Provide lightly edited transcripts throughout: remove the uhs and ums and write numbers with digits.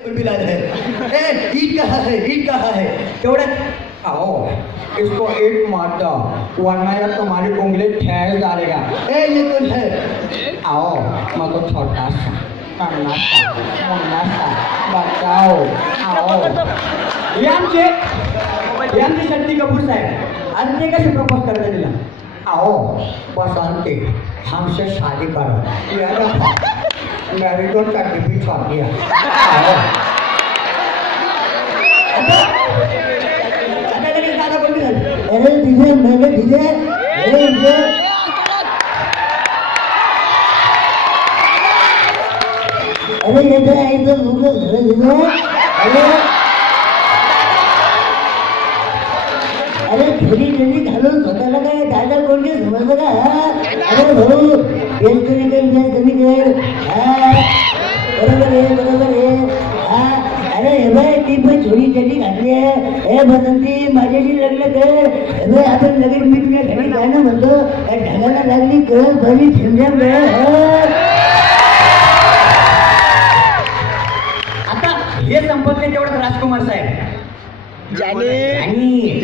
ईद कहाँ है तेवढ्यात आओ इसको एक मार दो वरना यार तुम्हारी उंगली ठेस डालेगा। ये कौन है? आओ मैं तो छोटा सा मुन्ना सा बचाओ आओ। यांची शक्ती कपूर साहेब आणि ते कसे प्रपोज करता दिला? आओ बसंती हमसे शादी करो यार मेरी तो तकलीफ छोड़ दिया। आओ अरे धीरे मैंने धीरे अरे ये तो ऐसे अरे घरी घालून स्वतःला काय दादा कोण घे समजलं का? अरे भाऊ बेस्ट कमी कर बरोबर आहे अरे हे बाय ती पण छोरी चटी घातली आहे। हे बसंती माझ्याशी लग्न कर। हे आपण लगेच मी तुझ्या घरी जाणं म्हणतो त्या ढगाला लागली कर बरी झंझट आता हे संपत नाही तेवढं राजकुमार साहेब जानी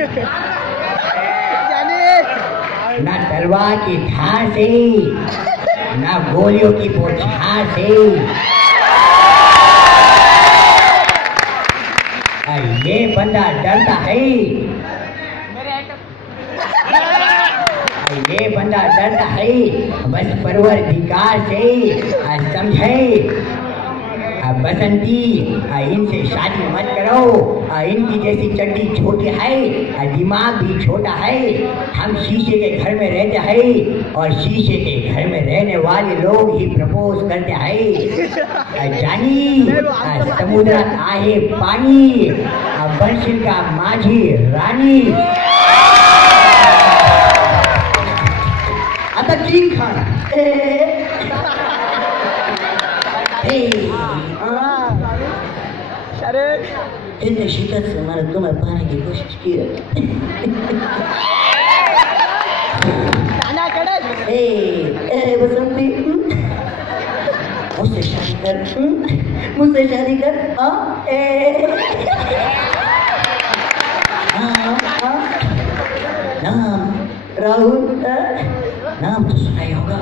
ना तलवार की धार से ना गोलियों की बौछार से ये बंदा डरता है। ये बंदा डरता है बस परवरदिगार से समझे। बसंती इनसे शादी मत करो। इनकी जैसी चड्डी छोटी है दिमाग भी छोटा है। हम शीशे के घर में रहते हैं और शीशे के घर में रहने वाले लोग ही प्रपोज करते हैं। जानी समुद्रात आहे पाणी बनशील का माझी राणी। आता किंग खान इतने शिद्दत से हमारे तुम्हें पाने की कोशिश की है। बसंती मुझसे शादी कर नाम राहुल नाम तो सुना ही होगा।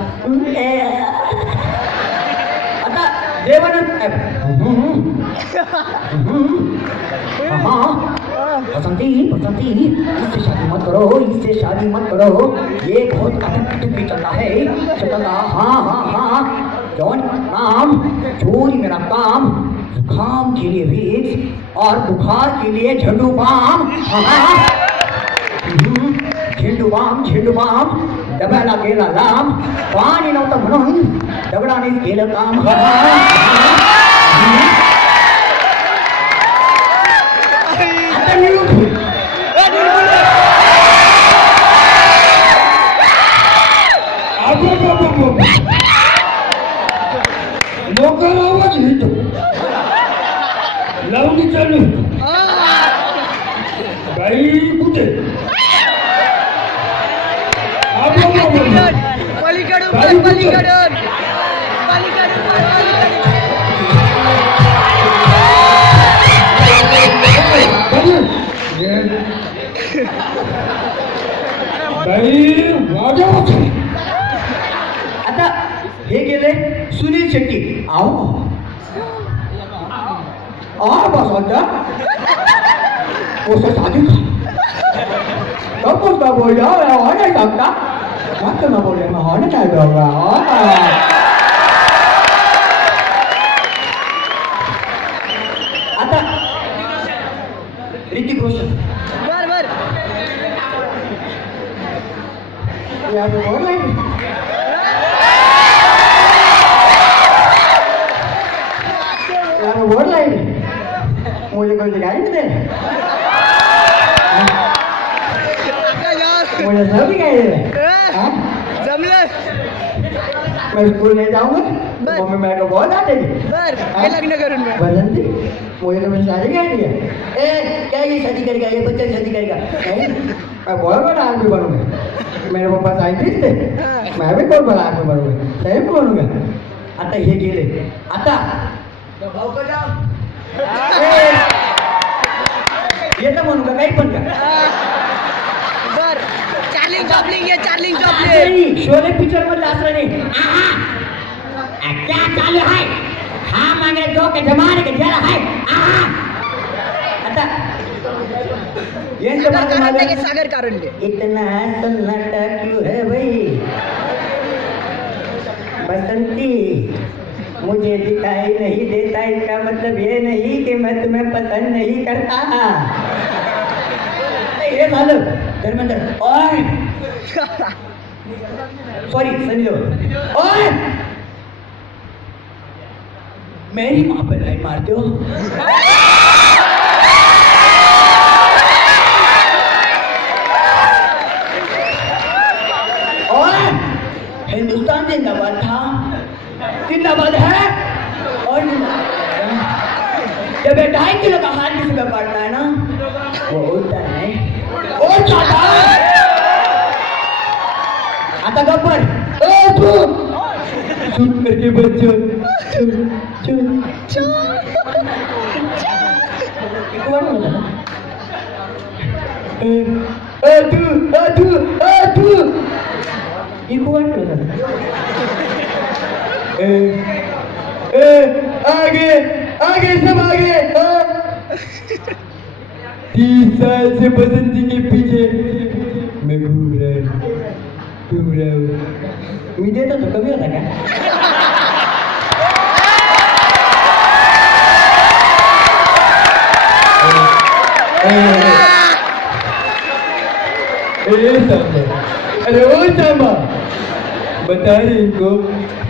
आता देवानंद बसंती इससे शादी मत करो। ये बहुत अटक भी चलता है। हाँ जॉन काम चोरी मेरा काम जुकाम के लिए विक्स और बुखार के लिए झंडू बाम। झेंडू बाम डबाला गेला लांब पाणी नव्हतं म्हणून दगडाने केलं काम। लोकांना आवाज घेतो लावणी चालू बाई कुठे आता हे गेले सुनील शेट्टी। आओ बसंता उससे शादी कब उसका बोल जाओ नहीं सकता मत ना बोले मैं होने क्या होगा। आता ऋतिक रोशन यार बोल रही मुझे कोई दिखाई नहीं दे। मुझे सब दिखाई दे रहा मैं स्कूल नहीं जाऊंगा तो मम्मी मेरे को बहुत डांटेगी। बसंती मुझे तो मेरी शादी कर दिया। क्या ये शादी करेगा ये बच्चा शादी करेगा? नहीं मैं बहुत बड़ा आदमी बनूंगा। मेरे पापा साइंटिस्ट थे मैं भी बहुत बड़ा आदमी बनूंगा। सही बनूंगा। आता हे गेले आता भाऊ का जाओ लाईट पण का बर चार्लिंग चॉपलिंग ये चार्लिंग असं चॉपलिंग नाही, शोले पिक्चर मधलं असं नाही क्या चालू है हा मागे दो के जमाने के जरा है आता यांचं मागं कारंडे मागं के सागर कारंडे इतना सन्नाटा क्यों है भाई बसंती मुझे दिखाई नहीं देता इसका मतलब ये नहीं कि मैं तुम्हें पसंद नहीं करता हे झालं धर्मेंद्र ओय सॉरी सनी देओल ओय मेरी माँ पे लाइन मारते हो ओए हिंदुस्तान जिंदाबाद था जिंदाबाद है और जब 2.5 किलो का हाथ किसी में पड़ता है ना वो उड़ता है और जाता है आता गब्बर चुप करके बच्चों आगे आगे सब आगे 30 साल से बसंती के पीछे मैं घूम रहा हूँ मी देतो तो कमी होता का अरे ओ सामा बता रही इनको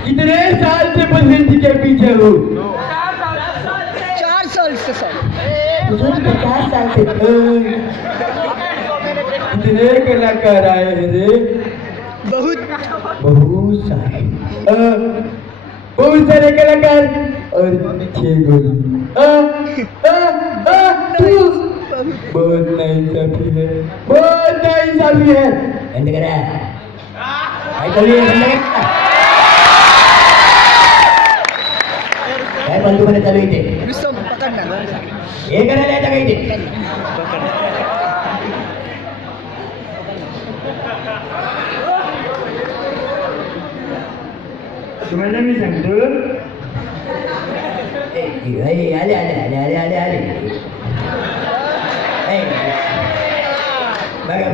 कितने साल से बसंती के पीछे हो 4 साल से सर 50 साल से कितने कलाकार आए हैं रे बहुत सारे कलाकार और 6 गोली बहुत नाइंसाफी है बंद करा काय फालतूपणे चालू इथे विसम पकडणार हे करायला येतं का इथे तुम्हाला मी सांगतो आले बघा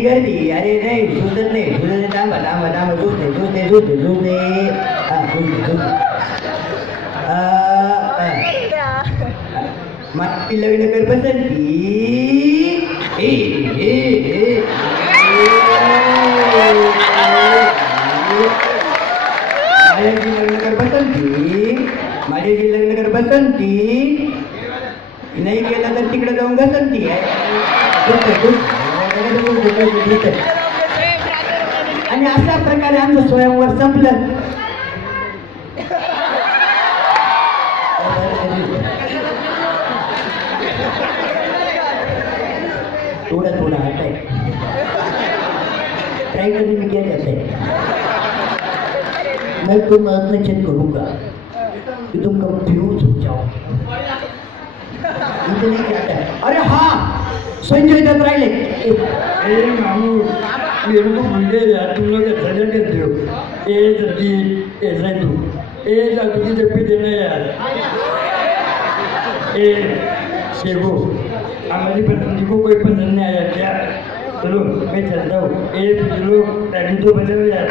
गर्दी अरे नाही सुचत नाही थांबा झुकते माती लग्न कर बसंती माझ्याशी लग्न कर बसंती नाही केलं तर तिकडे जाऊन बसंती आणि अशा प्रकारे आमचं स्वयंवर संपलं थोड़ा आता है ट्राई करने में क्या जाता है मैं तुम अपने चेक करूंगा कि तुम कंफ्यूज हो जाओ इतने क्या है अरे हाँ संजय दत्त राहिले अरे मामू मेरे को भूल गए यार तुम लोग ऐसा करते हो ए जल्दी ऐसा तू ए जल्दी जब भी देना यार ए शेबू हमारी पसंद को कोई पसंद नहीं आया क्या चलो मैं चलता हूँ ए लोग तो बजाओ यार